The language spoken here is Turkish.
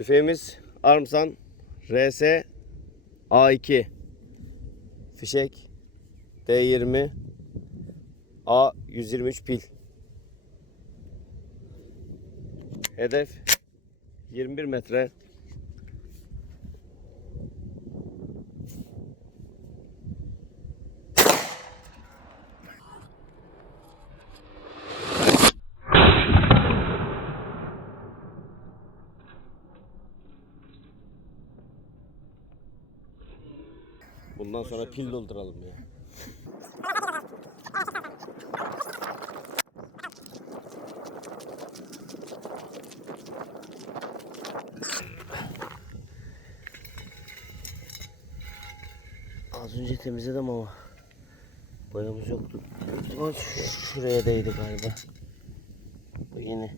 Tüfeğimiz Armsan RS A2 Fişek D20 A123 pil. Hedef 21 metre Bundan sonra pil dolduralım ya. Az önce temizledim ama boyamız yoktu. Şuraya değdi galiba. Bu yeni.